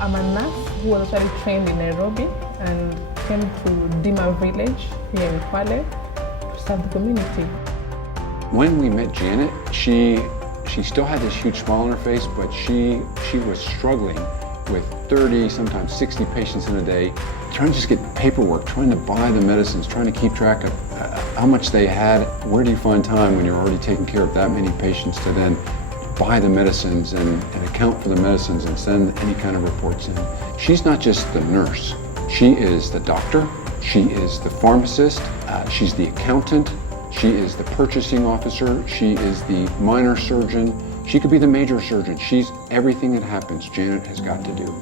I'm a nurse who was actually trained in Nairobi and came to Dima village here in Kwale to serve the community. When we met Janet, she still had this huge smile on her face, but she was struggling with 30, sometimes 60 patients in a day, trying to just get paperwork, trying to buy the medicines, trying to keep track of how much they had. Where do you find time when you're already taking care of that many patients to then buy the medicines and account for the medicines and send any kind of reports in? She's not just the nurse. She is the doctor. She is the pharmacist. She's the accountant. She is the purchasing officer. She is the minor surgeon. She could be the major surgeon. She's everything that happens, Janet has got to do.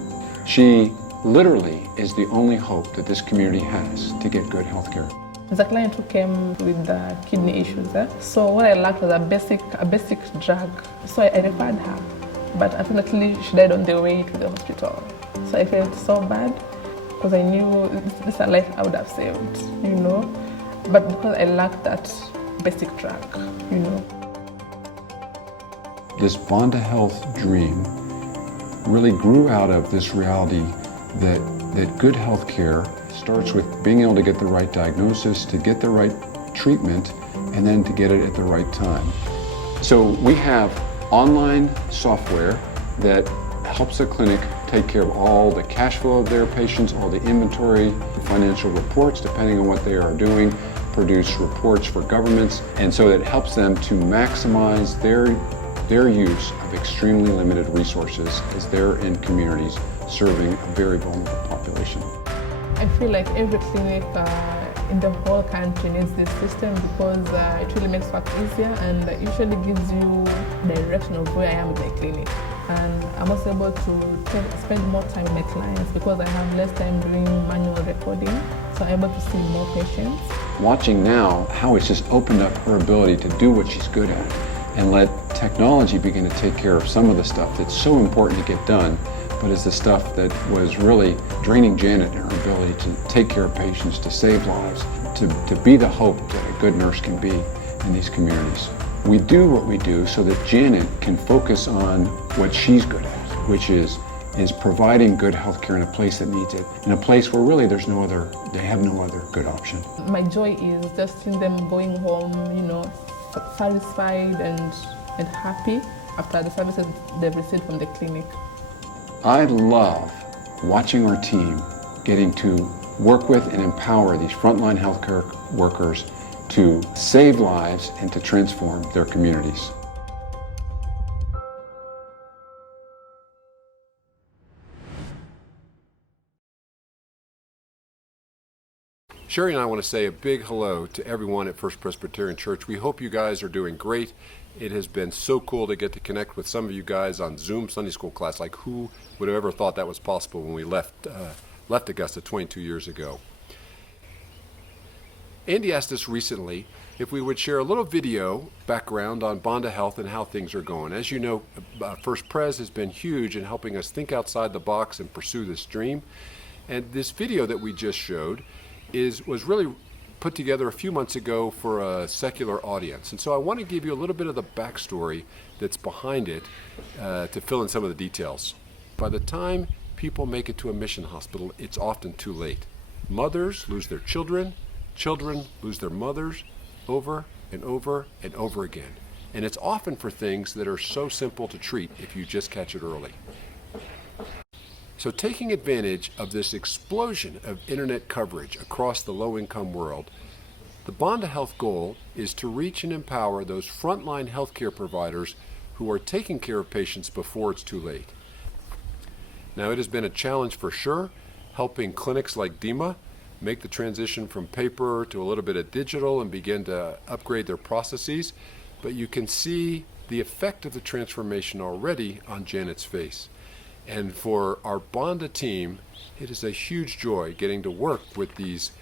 She literally is the only hope that this community has to get good health care. There's a client who came with kidney issues. So what I lacked was a basic drug. So I referred her. But unfortunately, she died on the way to the hospital. So I felt so bad because I knew this is a life I would have saved, you know. But because I lacked that basic drug, you know. This Bonda Health dream really grew out of this reality that good health care starts with being able to get the right diagnosis, to get the right treatment, and then to get it at the right time. So we have online software that helps the clinic take care of all the cash flow of their patients, all the inventory, financial reports, depending on what they are doing, produce reports for governments, and so it helps them to maximize their use of extremely limited resources as they're in communities serving a very vulnerable population. I feel like every clinic in the whole country needs this system because it really makes work easier and it usually gives you direction of where I am with my clinic. And I'm also able to spend more time with my clients because I have less time doing manual recording, so I'm able to see more patients. Watching now how it's just opened up her ability to do what she's good at and let technology begin to take care of some of the stuff that's so important to get done, but is the stuff that was really draining Janet in her ability to take care of patients, to save lives, to be the hope that a good nurse can be in these communities. We do what we do so that Janet can focus on what she's good at, which is providing good health care in a place that needs it, in a place where really they have no other good option. My joy is just seeing them going home, you know, satisfied and happy after the services they've received from the clinic. I love watching our team getting to work with and empower these frontline healthcare workers to save lives and to transform their communities. Sherry and I want to say a big hello to everyone at First Presbyterian Church. We hope you guys are doing great. It has been so cool to get to connect with some of you guys on Zoom Sunday school class. Like, who would have ever thought that was possible when we left Augusta 22 years ago? Andy asked us recently if we would share a little video background on Bonda Health and how things are going. As you know, First Pres has been huge in helping us think outside the box and pursue this dream. And this video that we just showed was really put together a few months ago for a secular audience. And so I want to give you a little bit of the backstory that's behind it to fill in some of the details. By the time people make it to a mission hospital, it's often too late. Mothers lose their children, children lose their mothers over and over and over again. And it's often for things that are so simple to treat if you just catch it early. So taking advantage of this explosion of internet coverage across the low-income world, the Bonda Health goal is to reach and empower those frontline healthcare providers who are taking care of patients before it's too late. Now, it has been a challenge for sure, helping clinics like Dima make the transition from paper to a little bit of digital and begin to upgrade their processes, but you can see the effect of the transformation already on Janet's face. And for our Bonda team, it is a huge joy getting to work with these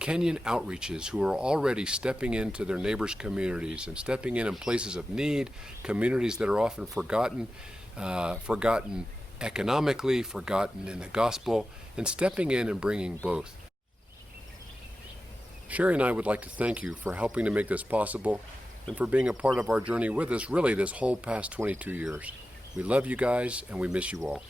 Kenyan outreaches who are already stepping into their neighbors' communities and stepping in places of need, communities that are often forgotten economically, forgotten in the gospel, and stepping in and bringing both. Sherry and I would like to thank you for helping to make this possible and for being a part of our journey with us really this whole past 22 years. We love you guys and we miss you all.